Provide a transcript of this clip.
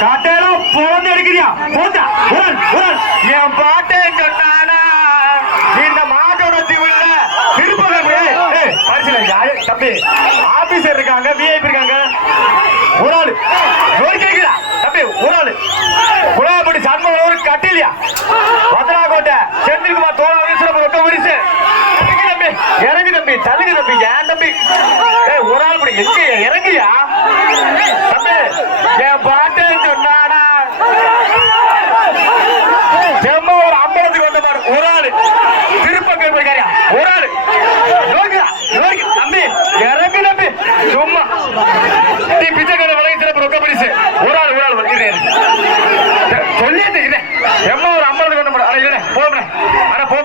காட்டையெல்லாம் பொழந்து எடுக்கிறியா போதா என் பாட்டை சொன்னானா இந்த மாதோனத்தி உள்ள திருப்பதி பரிசு தம்பி ஆபீசர் இருக்காங்க விஐபி இருக்காங்க ஒரு ஆளு கேட்கிறா தம்பி ஒரு ஆளு குலாபடி சண்முக ஒரு கட்டிலியா பத்ராகோட்டை செந்தில்குமார் தோழா ரொக்க முடிச்சு தம்பி இறங்கு தம்பி தள்ளுங்க தம்பி ஏன் தம்பி ஒரு ஆள் படி எங்க இறங்கியா தம்பி என் பாட்டை சொன்னானா செம்ம ஒரு அம்பலத்துக்கு வந்த பாரு ஒரு ஆளு திருப்பங்கள் போயிருக்காரியா ஒரு ஆளு தம்பி இறங்கு தம்பி சும்மா நீ பிச்சைக்கார விலகி சிறப்பு ரொக்க பிடிச்சு ஒரு ஆள் வருகிறேன் சொல்லிட்டு எம்மா ஒரு 50 கொண்டு போட போக